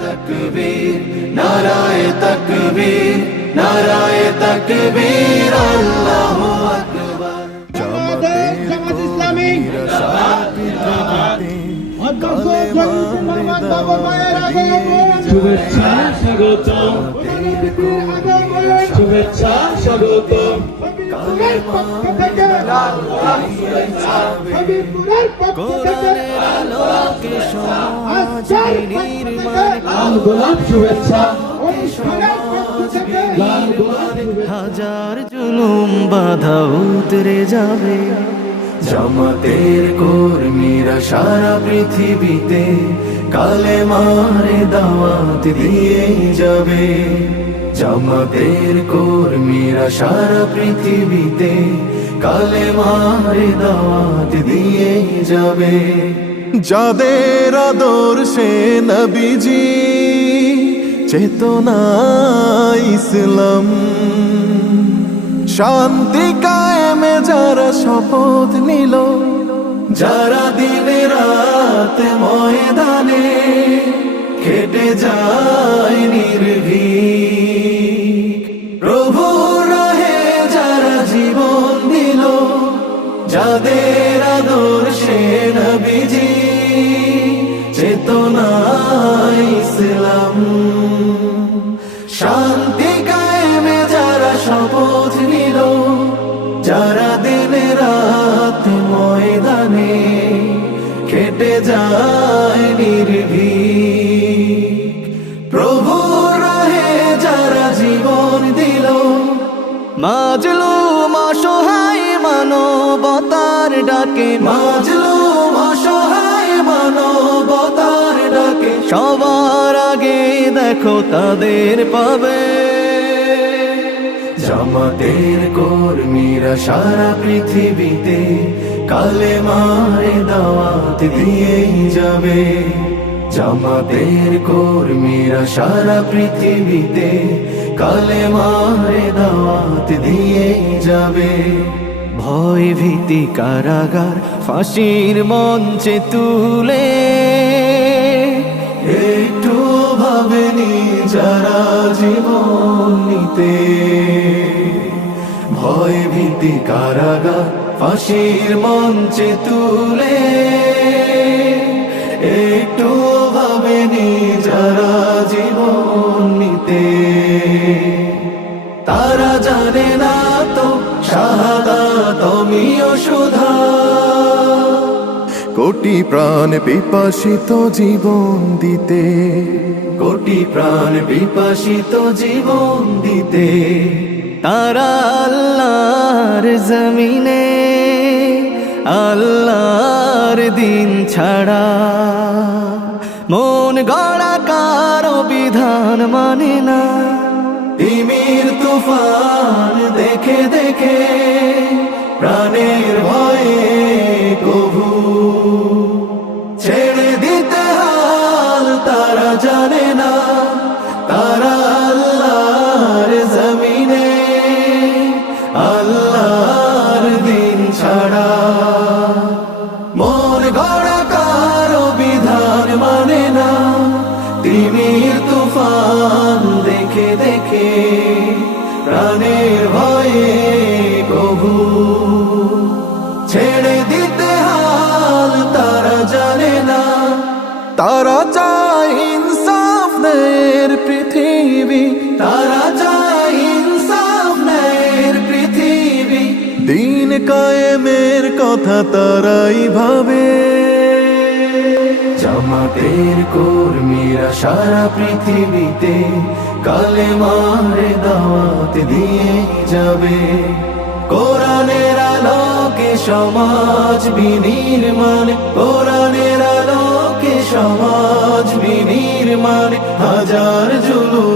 তাকবীর নারায়ে তাকবীর নারায়ে তাকবীর আল্লাহু আকবার। জামাত ইসলামী শুভেচ্ছা স্বাগত, শুভেচ্ছা স্বাগত। গোলাপ শুভেচ্ছা, হাজার জুলুম বাধা উতরে যাবে। জামাতের কর্মীরা সারা পৃথিবীতে কালেমার দাওয়াত দিয়ে যাবে। জামাতের কর্মীরা সারা পৃথিবীতে কালেমার দাওয়াত দিয়ে যাবে। যাদের আদর্শে নবীজি চেতনা ইসলাম, শান্তি কায়েমে যারা শপথ নিল, যারা দিনে রাত ময়দানে খেটে যায় নির্ভীক, প্রভু রাহে যারা জীবন দিল, যাদের আদর্শে নবীজি চেতনা ইসলাম, শান্তি কায়েমে যারা শপথ নিল, যারা দিনে রাত ময়দানে খেটে যায় নির্ভীক, প্রভু রাহে যারা জীবন দিল, মাজলুম অসহায় মানবতার ডাকে, মাজলুম অসহায় মানবতার ডাকে, সবার আগে দেখো তাদের পাবে। জামাতের কর্মীরা সারা পৃথিবীতে কালেমার দাওয়াত দিয়ে যাবে। জামাতের কর্মীরা সারা পৃথিবীতে কালেমার দাওয়াত দিয়ে যাবে। ভয় ভীতি কারাগার ফাঁসির মঞ্চে তুলে একটু ভাবেনি যারা জীবন নিতে। ভয় ভীতি কারাগার ফাঁসির মঞ্চে তুলে একটু ভাবেনি যারা জীবন নিতে। তারা জানে না তো শাহাদাত অমিয় সুধা, কোটি প্রাণ বিপাসিত জীবন দিতে, কোটি প্রাণ বিপাসিত জীবন দিতে। তারা আল্লাহর জমিনে আল্লাহর দিন ছাড়া মন গড়া কারো বিধান মানে না। তিমির তুফান দেখে দেখে প্রাণের ভয়ে কভু ছেড়ে দিতে হাল তারা জানে না। তারা আল্লাহর জমিনে আল্লাহর দিন ছাড়া মন গড়া কারো বিধান মানে না। তিমির তুফান দেখে দেখে প্রাণের ভয়ে কভু ছেড়ে দিতে হাল তারা জানে না। তারা চায় ইনসাফ ন্যায়ের পৃথিবী, তারা চায় ইনসাফ ন্যায়ের পৃথিবী। দিন কায়েমের কথা তারাই ভাবে। জামাতের কর্মীরা সারা পৃথিবীতে কালেমার দাওয়াত দিয়ে যাবে। কোরআনের আলোকে সমাজ বিনির্মাণ, কোরআনের আলোকে সমাজ বিনির্মাণ। হাজার জুলুম